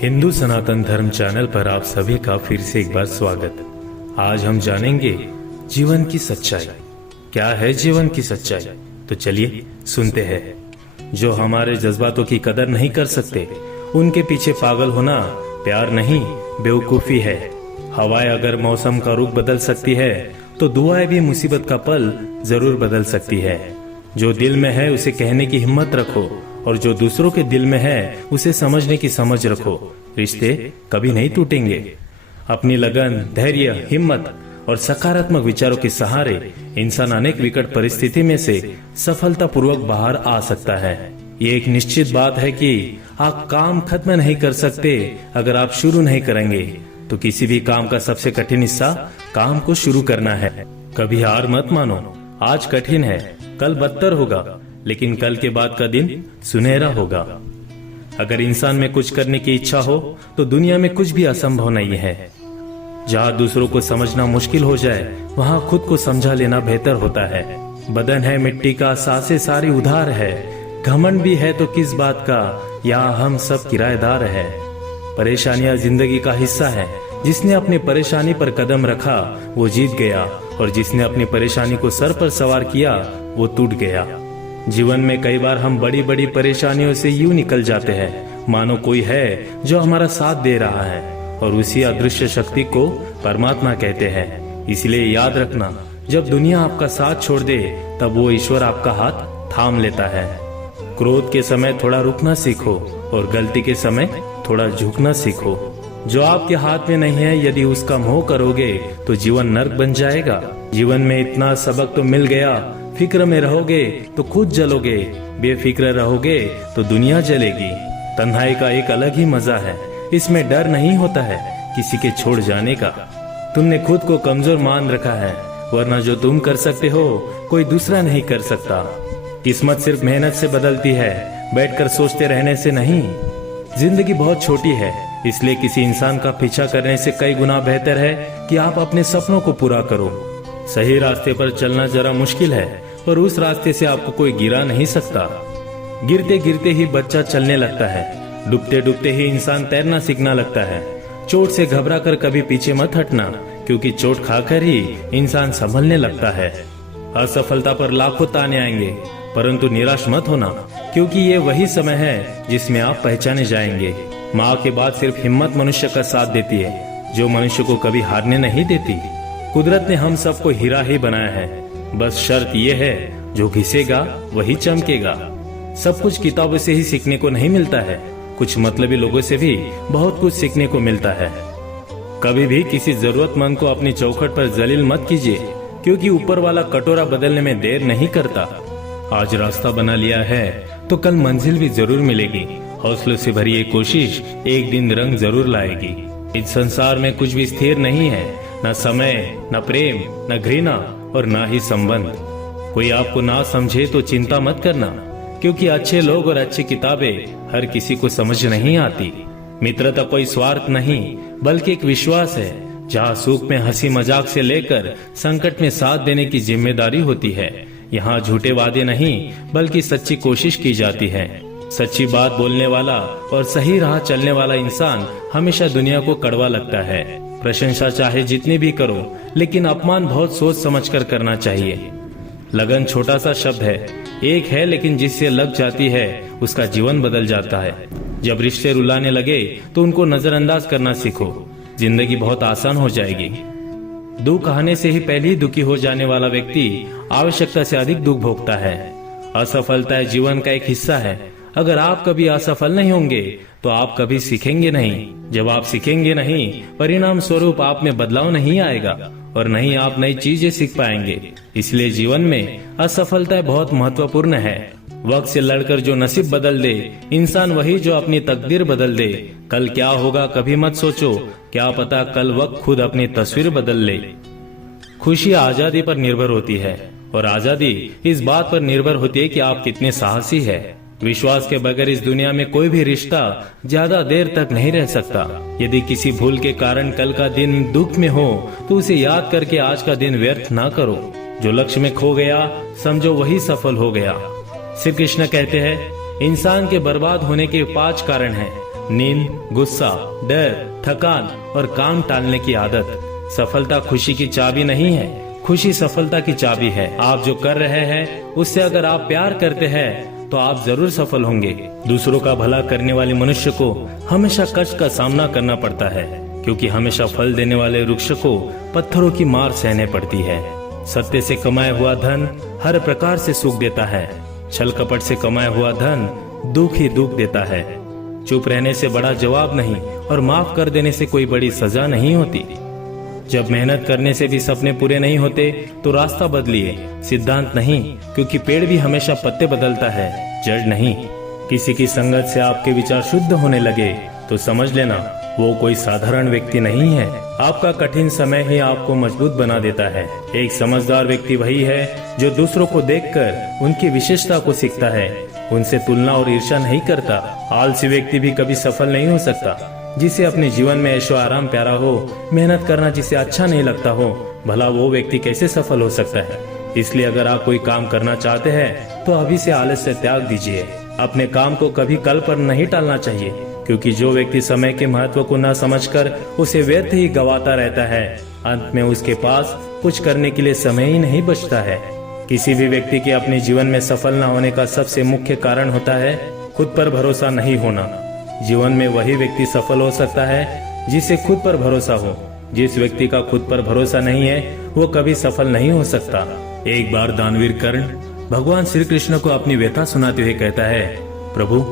हिंदू सनातन धर्म चैनल पर आप सभी का फिर से एक बार स्वागत। आज हम जानेंगे जीवन की सच्चाई। क्या है जीवन की सच्चाई? तो चलिए सुनते हैं। जो हमारे जज्बातों की कदर नहीं कर सकते, उनके पीछे पागल होना प्यार नहीं बेवकूफी है। हवाएं अगर मौसम का रुख बदल सकती है, तो दुआएं भी मुसीबत का पल जरूर बदल सकती है। जो दिल में है उसे कहने की हिम्मत रखो, और जो दूसरों के दिल में है उसे समझने की समझ रखो। रिश्ते कभी नहीं टूटेंगे। अपनी लगन, धैर्य, हिम्मत और सकारात्मक विचारों के सहारे इंसान अनेक विकट परिस्थिति में से सफलतापूर्वक बाहर आ सकता है। ये एक निश्चित बात है कि आप काम खत्म नहीं कर सकते अगर आप शुरू नहीं करेंगे। तो किसी भी काम का सबसे कठिन हिस्सा काम को शुरू करना है। कभी हार मत मानो। आज कठिन है, कल बदतर होगा, लेकिन कल के बाद का दिन सुनहरा होगा। अगर इंसान में कुछ करने की इच्छा हो तो दुनिया में कुछ भी असंभव नहीं है। जहाँ दूसरों को समझना मुश्किल हो जाए, वहाँ खुद को समझा लेना बेहतर होता है। बदन है मिट्टी का, सांसें सारी उधार है। घमंड भी है तो किस बात का, यहाँ हम सब किराएदार है। परेशानियां जिंदगी का हिस्सा है। जिसने अपनी परेशानी पर कदम रखा वो जीत गया, और जिसने अपनी परेशानी को सर पर सवार किया वो टूट गया। जीवन में कई बार हम बड़ी बड़ी परेशानियों से यूं निकल जाते हैं मानो कोई है जो हमारा साथ दे रहा है, और उसी अदृश्य शक्ति को परमात्मा कहते हैं। इसलिए याद रखना, जब दुनिया आपका साथ छोड़ दे तब वो ईश्वर आपका हाथ थाम लेता है। क्रोध के समय थोड़ा रुकना सीखो, और गलती के समय थोड़ा झुकना सीखो। जो आपके हाथ में नहीं है, यदि उसका मोह करोगे तो जीवन नर्क बन जाएगा। जीवन में इतना सबक तो मिल गया, फिक्र में रहोगे तो खुद जलोगे, बेफिक्र रहोगे तो दुनिया जलेगी। तन्हाई का एक अलग ही मजा है। इसमें डर नहीं होता है किसी के छोड़ जाने का। तुमने खुद को कमजोर मान रखा है, वरना जो तुम कर सकते हो कोई दूसरा नहीं कर सकता। किस्मत सिर्फ मेहनत से बदलती है, बैठकर सोचते रहने से नहीं। जिंदगी बहुत छोटी है, इसलिए किसी इंसान का पीछा करने से कई गुना बेहतर है कि आप अपने सपनों को पूरा करो। सही रास्ते पर चलना जरा मुश्किल है, पर उस रास्ते से आपको कोई गिरा नहीं सकता। गिरते गिरते ही बच्चा चलने लगता है, डूबते डूबते ही इंसान तैरना सीखना लगता है। चोट से घबरा कर कभी पीछे मत हटना, क्योंकि चोट खाकर ही इंसान संभलने लगता है। असफलता पर लाखों ताने आएंगे, परंतु निराश मत होना, क्योंकि ये वही समय है जिसमें आप पहचाने जाएंगे। माँ के बाद सिर्फ हिम्मत मनुष्य का साथ देती है, जो मनुष्य को कभी हारने नहीं देती। कुदरत ने हम सबको हीरा ही बनाया है, बस शर्त ये है जो घिसेगा वही चमकेगा। सब कुछ किताबों से ही सीखने को नहीं मिलता है, कुछ मतलबी लोगों से भी बहुत कुछ सीखने को मिलता है। कभी भी किसी जरूरतमंद को अपनी चौखट पर जलील मत कीजिए, क्योंकि ऊपर वाला कटोरा बदलने में देर नहीं करता। आज रास्ता बना लिया है तो कल मंजिल भी जरूर मिलेगी। हौसलों से भरी ये कोशिश एक दिन रंग जरूर लाएगी। इस संसार में कुछ भी स्थिर नहीं है, न समय, न प्रेम, न घृणा और न ही संबंध। कोई आपको ना समझे तो चिंता मत करना, क्योंकि अच्छे लोग और अच्छी किताबें हर किसी को समझ नहीं आती। मित्रता कोई स्वार्थ नहीं, बल्कि एक विश्वास है, जहाँ सुख में हंसी मजाक से लेकर संकट में साथ देने की जिम्मेदारी होती है। यहाँ झूठे वादे नहीं, बल्कि सच्ची कोशिश की जाती है। सच्ची बात बोलने वाला और सही राह चलने वाला इंसान हमेशा दुनिया को कड़वा लगता है। प्रशंसा चाहे जितनी भी करो, लेकिन अपमान बहुत सोच समझकर करना चाहिए। लगन छोटा सा शब्द है, एक है, लेकिन जिससे लग जाती है उसका जीवन बदल जाता है। जब रिश्ते रुलाने लगे तो उनको नजरअंदाज करना सीखो, जिंदगी बहुत आसान हो जाएगी। दुख आने से ही पहले ही दुखी हो जाने वाला व्यक्ति आवश्यकता से अधिक दुख भोगता है। असफलता जीवन का एक हिस्सा है। अगर आप कभी असफल नहीं होंगे तो आप कभी सीखेंगे नहीं। जब आप सीखेंगे नहीं, परिणाम स्वरूप आप में बदलाव नहीं आएगा, और नहीं आप नई चीजें सीख पाएंगे। इसलिए जीवन में असफलता बहुत महत्वपूर्ण है। वक्त से लड़कर जो नसीब बदल दे, इंसान वही जो अपनी तकदीर बदल दे। कल क्या होगा कभी मत सोचो, क्या पता कल वक्त खुद अपनी तस्वीर बदल ले। खुशी आजादी पर निर्भर होती है, और आजादी इस बात पर निर्भर होती है कि आप कितने साहसी है। विश्वास के बगैर इस दुनिया में कोई भी रिश्ता ज्यादा देर तक नहीं रह सकता। यदि किसी भूल के कारण कल का दिन दुख में हो, तो उसे याद करके आज का दिन व्यर्थ ना करो। जो लक्ष्य में खो गया, समझो वही सफल हो गया। श्री कृष्ण कहते हैं, इंसान के बर्बाद होने के 5 कारण हैं। नींद, गुस्सा, डर, थकान और काम टालने की आदत। सफलता खुशी की चाबी नहीं है, खुशी सफलता की चाबी है। आप जो कर रहे हैं उससे अगर आप प्यार करते हैं तो आप जरूर सफल होंगे। दूसरों का भला करने वाले मनुष्य को हमेशा कष्ट का सामना करना पड़ता है, क्योंकि हमेशा फल देने वाले वृक्ष को पत्थरों की मार सहने पड़ती है। सत्य से कमाया हुआ धन हर प्रकार से सुख देता है, छल कपट से कमाया हुआ धन दुख ही दुख देता है। चुप रहने से बड़ा जवाब नहीं और माफ कर देने से कोई बड़ी सजा नहीं होती। जब मेहनत करने से भी सपने पूरे नहीं होते तो रास्ता बदलिए, सिद्धांत नहीं, क्योंकि पेड़ भी हमेशा पत्ते बदलता है, जड़ नहीं। किसी की संगत से आपके विचार शुद्ध होने लगे तो समझ लेना वो कोई साधारण व्यक्ति नहीं है। आपका कठिन समय ही आपको मजबूत बना देता है। एक समझदार व्यक्ति वही है जो दूसरों को देखकर उनकी विशेषता को सीखता है, उनसे तुलना और ईर्ष्या नहीं करता। आलसी व्यक्ति भी कभी सफल नहीं हो सकता। जिसे अपने जीवन में ऐशो आराम प्यारा हो, मेहनत करना जिसे अच्छा नहीं लगता हो, भला वो व्यक्ति कैसे सफल हो सकता है। इसलिए अगर आप कोई काम करना चाहते हैं तो अभी से आलस्य त्याग दीजिए। अपने काम को कभी कल पर नहीं टालना चाहिए, क्योंकि जो व्यक्ति समय के महत्व को न समझकर उसे व्यर्थ ही गवाता रहता है, अंत में उसके पास कुछ करने के लिए समय ही नहीं बचता है। किसी भी व्यक्ति के अपने जीवन में सफल न होने का सबसे मुख्य कारण होता है खुद पर भरोसा नहीं होना। जीवन में वही व्यक्ति सफल हो सकता है जिसे खुद पर भरोसा हो। जिस व्यक्ति का खुद पर भरोसा नहीं है वो कभी सफल नहीं हो सकता। एक बार दानवीर कर्ण भगवान श्री कृष्ण को अपनी व्यथा सुनाते हुए कहता है, प्रभु,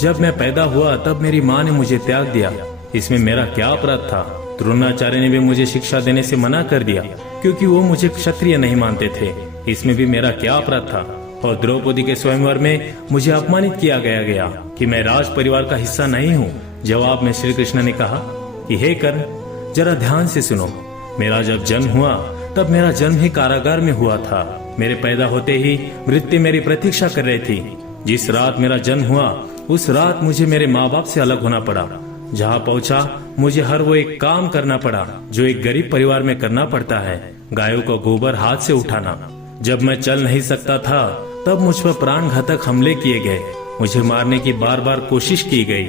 जब मैं पैदा हुआ तब मेरी माँ ने मुझे त्याग दिया, इसमें मेरा क्या अपराध था। द्रोणाचार्य ने भी मुझे शिक्षा देने से मना कर दिया, क्योंकि वो मुझे क्षत्रिय नहीं मानते थे, इसमें भी मेरा क्या अपराध था। और द्रौपदी के स्वयंवर में मुझे अपमानित किया गया कि मैं राज परिवार का हिस्सा नहीं हूँ। जवाब में श्री कृष्ण ने कहा कि हे कर्ण, जरा ध्यान से सुनो। मेरा जब जन्म हुआ तब मेरा जन्म ही कारागार में हुआ था। मेरे पैदा होते ही मृत्यु मेरी प्रतीक्षा कर रही थी। जिस रात मेरा जन्म हुआ उस रात मुझे मेरे माँ बाप से अलग होना पड़ा। जहाँ पहुँचा मुझे हर वो एक काम करना पड़ा जो एक गरीब परिवार में करना पड़ता है, गायों का गोबर हाथ से उठाना। जब मैं चल नहीं सकता था तब मुझ पर प्राण घातक हमले किए गए, मुझे मारने की बार बार कोशिश की गई।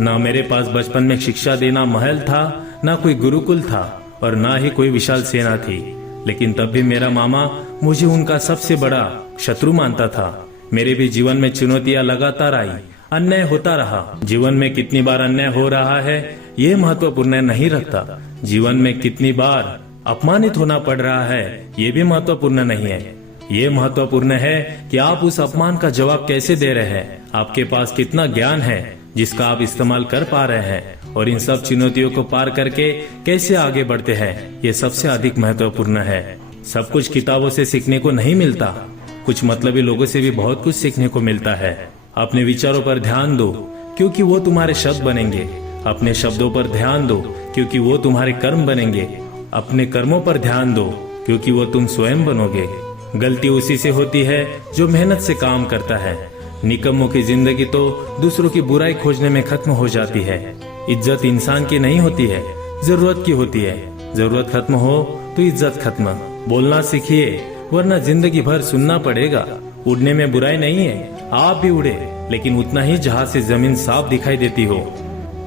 ना मेरे पास बचपन में शिक्षा देना महल था, ना कोई गुरुकुल था और ना ही कोई विशाल सेना थी, लेकिन तब भी मेरा मामा मुझे उनका सबसे बड़ा शत्रु मानता था। मेरे भी जीवन में चुनौतियां लगातार आई, अन्याय होता रहा। जीवन में कितनी बार अन्याय हो रहा है ये महत्वपूर्ण नहीं रखता, जीवन में कितनी बार अपमानित होना पड़ रहा है ये भी महत्वपूर्ण नहीं है। ये महत्वपूर्ण है कि आप उस अपमान का जवाब कैसे दे रहे हैं, आपके पास कितना ज्ञान है जिसका आप इस्तेमाल कर पा रहे हैं, और इन सब चुनौतियों को पार करके कैसे आगे बढ़ते हैं, ये सबसे अधिक महत्वपूर्ण है। सब कुछ किताबों से सीखने को नहीं मिलता, कुछ मतलबी लोगों से भी बहुत कुछ सीखने को मिलता है। अपने विचारों पर ध्यान दो क्योंकि वो तुम्हारे शब्द बनेंगे। अपने शब्दों पर ध्यान दो क्योंकि वो तुम्हारे कर्म बनेंगे। अपने कर्मों पर ध्यान दो क्योंकि वो तुम स्वयं बनोगे। गलती उसी से होती है जो मेहनत से काम करता है। निकम्मों की जिंदगी तो दूसरों की बुराई खोजने में खत्म हो जाती है। इज्जत इंसान की नहीं होती है, जरूरत की होती है। जरूरत खत्म हो तो इज्जत खत्म। बोलना सीखिए वरना जिंदगी भर सुनना पड़ेगा। उड़ने में बुराई नहीं है, आप भी उड़े, लेकिन उतना ही जहां से जमीन साफ दिखाई देती हो।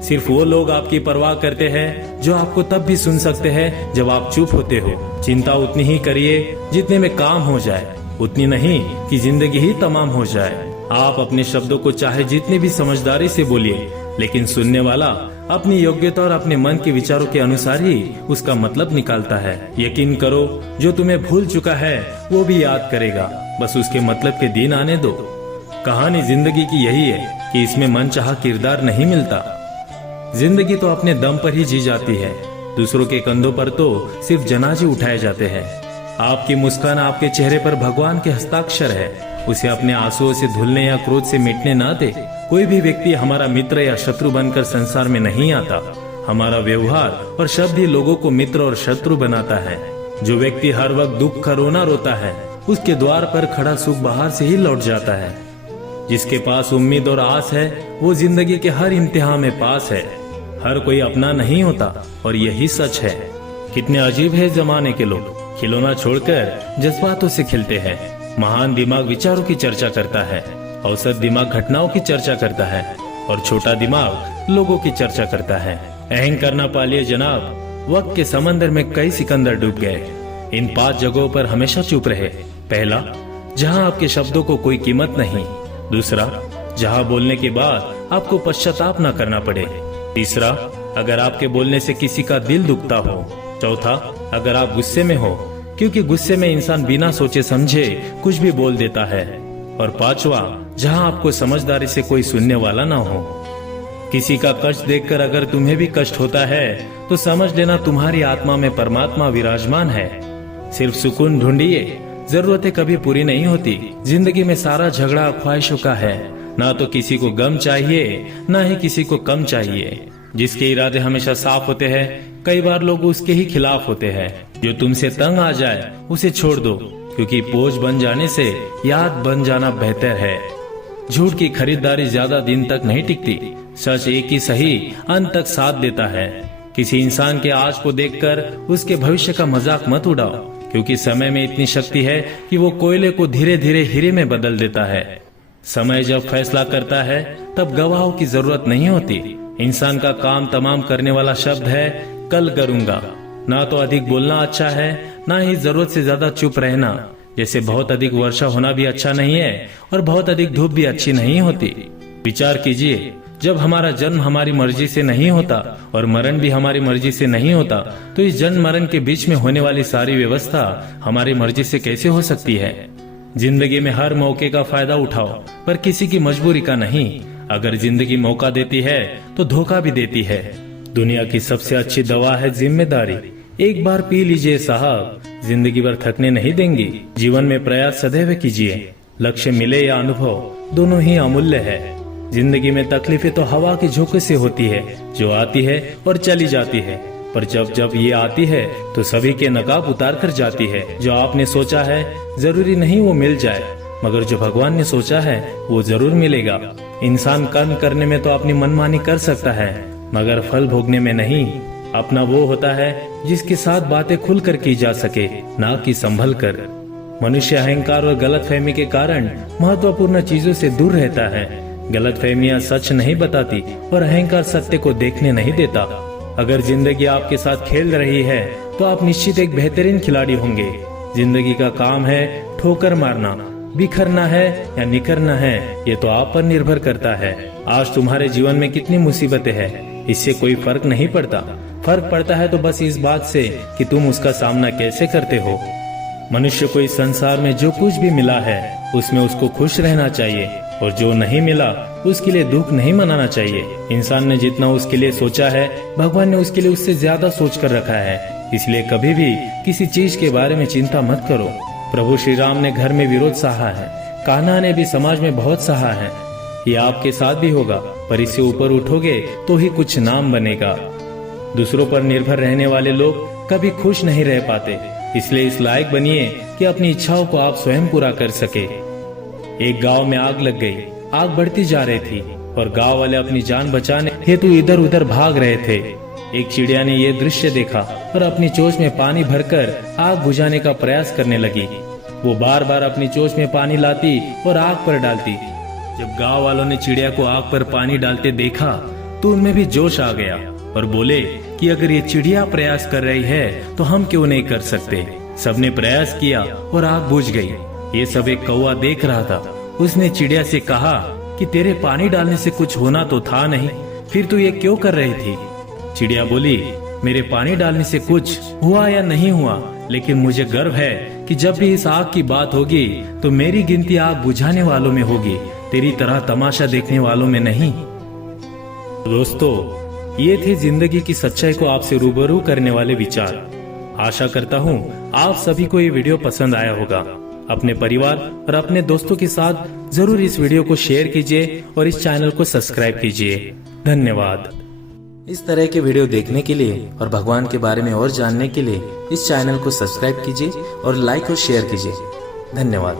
सिर्फ वो लोग आपकी परवाह करते हैं जो आपको तब भी सुन सकते हैं जब आप चुप होते हो। चिंता उतनी ही करिए जितने में काम हो जाए, उतनी नहीं कि जिंदगी ही तमाम हो जाए। आप अपने शब्दों को चाहे जितनी भी समझदारी से बोलिए, लेकिन सुनने वाला अपनी योग्यता और अपने मन के विचारों के अनुसार ही उसका मतलब निकालता है। यकीन करो, जो तुम्हें भूल चुका है वो भी याद करेगा, बस उसके मतलब के दिन आने दो। कहानी जिंदगी की यही है कि इसमें मनचाहा किरदार नहीं मिलता। जिंदगी तो अपने दम पर ही जी जाती है, दूसरों के कंधों पर तो सिर्फ जनाजे उठाए जाते हैं। आपकी मुस्कान आपके चेहरे पर भगवान के हस्ताक्षर है, उसे अपने आंसुओं से धुलने या क्रोध से मिटने ना दे। कोई भी व्यक्ति हमारा मित्र या शत्रु बनकर संसार में नहीं आता, हमारा व्यवहार और शब्द ही लोगों को मित्र और शत्रु बनाता है। जो व्यक्ति हर वक्त दुख का रोना रोता है, उसके द्वार पर खड़ा सुख बाहर से ही लौट जाता है। जिसके पास उम्मीद और आस है वो जिंदगी के हर इम्तिहान में पास है। हर कोई अपना नहीं होता और यही सच है। कितने अजीब है जमाने के लोग, खिलौना छोड़कर जज्बातों से खिलते हैं। महान दिमाग विचारों की चर्चा करता है, औसत दिमाग घटनाओं की चर्चा करता है। और छोटा दिमाग लोगों की चर्चा करता है। अहंकार न पालिए जनाब, वक्त के समंदर में कई सिकंदर डूब गए। इन 5 जगहों पर हमेशा चुप रहे। पहला, जहां आपके शब्दों को कोई कीमत नहीं। दूसरा, जहां बोलने के बाद आपको पश्चाताप न करना पड़े। तीसरा, अगर आपके बोलने से किसी का दिल दुखता हो। चौथा, अगर आप गुस्से में हो, क्योंकि गुस्से में इंसान बिना सोचे समझे कुछ भी बोल देता है। और पांचवा, जहां आपको समझदारी से कोई सुनने वाला ना हो। किसी का कष्ट देखकर अगर तुम्हें भी कष्ट होता है तो समझ लेना तुम्हारी आत्मा में परमात्मा विराजमान है। सिर्फ सुकून ढूंढिए, जरूरतें कभी पूरी नहीं होती। जिंदगी में सारा झगड़ा ख्वाहिशों का है। ना तो किसी को गम चाहिए, ना ही किसी को कम चाहिए। जिसके इरादे हमेशा साफ होते हैं, कई बार लोग उसके ही खिलाफ होते हैं। जो तुमसे तंग आ जाए उसे छोड़ दो, क्योंकि बोझ बन जाने से याद बन जाना बेहतर है। झूठ की खरीदारी ज्यादा दिन तक नहीं टिकती। सच एक ही सही अंत तक साथ देता है। किसी इंसान के आज को देखकर उसके भविष्य का मजाक मत उड़ाओ, क्योंकि समय में इतनी शक्ति है कि वो कोयले को धीरे धीरे हीरे में बदल देता है। समय जब फैसला करता है तब गवाहों की जरूरत नहीं होती। इंसान का काम तमाम करने वाला शब्द है कल करूंगा। ना तो अधिक बोलना अच्छा है, ना ही जरूरत से ज्यादा चुप रहना। जैसे बहुत अधिक वर्षा होना भी अच्छा नहीं है और बहुत अधिक धूप भी अच्छी नहीं होती। विचार कीजिए, जब हमारा जन्म हमारी मर्जी से नहीं होता और मरण भी हमारी मर्जी से नहीं होता, तो इस जन्म मरण के बीच में होने वाली सारी व्यवस्था हमारी मर्जी से कैसे हो सकती है। जिंदगी में हर मौके का फायदा उठाओ, पर किसी की मजबूरी का नहीं। अगर जिंदगी मौका देती है तो धोखा भी देती है। दुनिया की सबसे अच्छी दवा है जिम्मेदारी। एक बार पी लीजिए साहब, जिंदगी भर थकने नहीं देंगी। जीवन में प्रयास सदैव कीजिए। लक्ष्य मिले या अनुभव, दोनों ही अमूल्य है। जिंदगी में तकलीफें तो हवा के झोंके से होती है, जो आती है और चली जाती है। पर जब जब ये आती है तो सभी के नकाब उतार कर जाती है। जो आपने सोचा है जरूरी नहीं वो मिल जाए, मगर जो भगवान ने सोचा है वो जरूर मिलेगा। इंसान कर्म करने में तो अपनी मनमानी कर सकता है, मगर फल भोगने में नहीं। अपना वो होता है जिसके साथ बातें खुलकर की जा सके, ना कि संभल कर। मनुष्य अहंकार और गलतफहमी के कारण महत्वपूर्ण चीजों से दूर रहता है। गलतफहमियां सच नहीं बताती और अहंकार सत्य को देखने नहीं देता। अगर जिंदगी आपके साथ खेल रही है तो आप निश्चित एक बेहतरीन खिलाड़ी होंगे। जिंदगी का काम है ठोकर मारना। बिखरना है या निखरना है, ये तो आप पर निर्भर करता है। आज तुम्हारे जीवन में कितनी मुसीबतें हैं, इससे कोई फर्क नहीं पड़ता। फर्क पड़ता है तो बस इस बात से कि तुम उसका सामना कैसे करते हो। मनुष्य को इस संसार में जो कुछ भी मिला है उसमें उसको खुश रहना चाहिए, और जो नहीं मिला उसके लिए दुख नहीं मनाना चाहिए। इंसान ने जितना उसके लिए सोचा है, भगवान ने उसके लिए उससे ज्यादा सोच कर रखा है। इसलिए कभी भी किसी चीज के बारे में चिंता मत करो। प्रभु श्री राम ने घर में विरोध सहा है, कान्हा ने भी समाज में बहुत सहा है। ये आपके साथ भी होगा, पर इससे ऊपर उठोगे तो ही कुछ नाम बनेगा। दूसरों पर निर्भर रहने वाले लोग कभी खुश नहीं रह पाते। इसलिए इस लायक बनिए कि अपनी इच्छाओं को आप स्वयं पूरा कर सके। एक गांव में आग लग गई। आग बढ़ती जा रही थी और गांव वाले अपनी जान बचाने हेतु इधर उधर भाग रहे थे। एक चिड़िया ने यह दृश्य देखा और अपनी चोंच में पानी भरकर आग बुझाने का प्रयास करने लगी। वो बार बार अपनी चोंच में पानी लाती और आग पर डालती। जब गांव वालों ने चिड़िया को आग पर पानी डालते देखा तो उनमें भी जोश आ गया और बोले कि अगर ये चिड़िया प्रयास कर रही है तो हम क्यों नहीं कर सकते। सबने प्रयास किया और आग बुझ गई। ये सब एक कौवा देख रहा था। उसने चिड़िया से कहा कि तेरे पानी डालने से कुछ होना तो था नहीं, फिर तू ये क्यों कर रही थी। चिड़िया बोली, मेरे पानी डालने से कुछ हुआ या नहीं हुआ, लेकिन मुझे गर्व है कि जब भी इस आग की बात होगी तो मेरी गिनती आग बुझाने वालों में होगी, तेरी तरह तमाशा देखने वालों में नहीं। दोस्तों, ये थे जिंदगी की सच्चाई को आपसे रूबरू करने वाले विचार। आशा करता हूँ आप सभी को ये वीडियो पसंद आया होगा। अपने परिवार और अपने दोस्तों के साथ जरूर इस वीडियो को शेयर कीजिए और इस चैनल को सब्सक्राइब कीजिए। धन्यवाद। इस तरह के वीडियो देखने के लिए और भगवान के बारे में और जानने के लिए इस चैनल को सब्सक्राइब कीजिए और लाइक और शेयर कीजिए। धन्यवाद।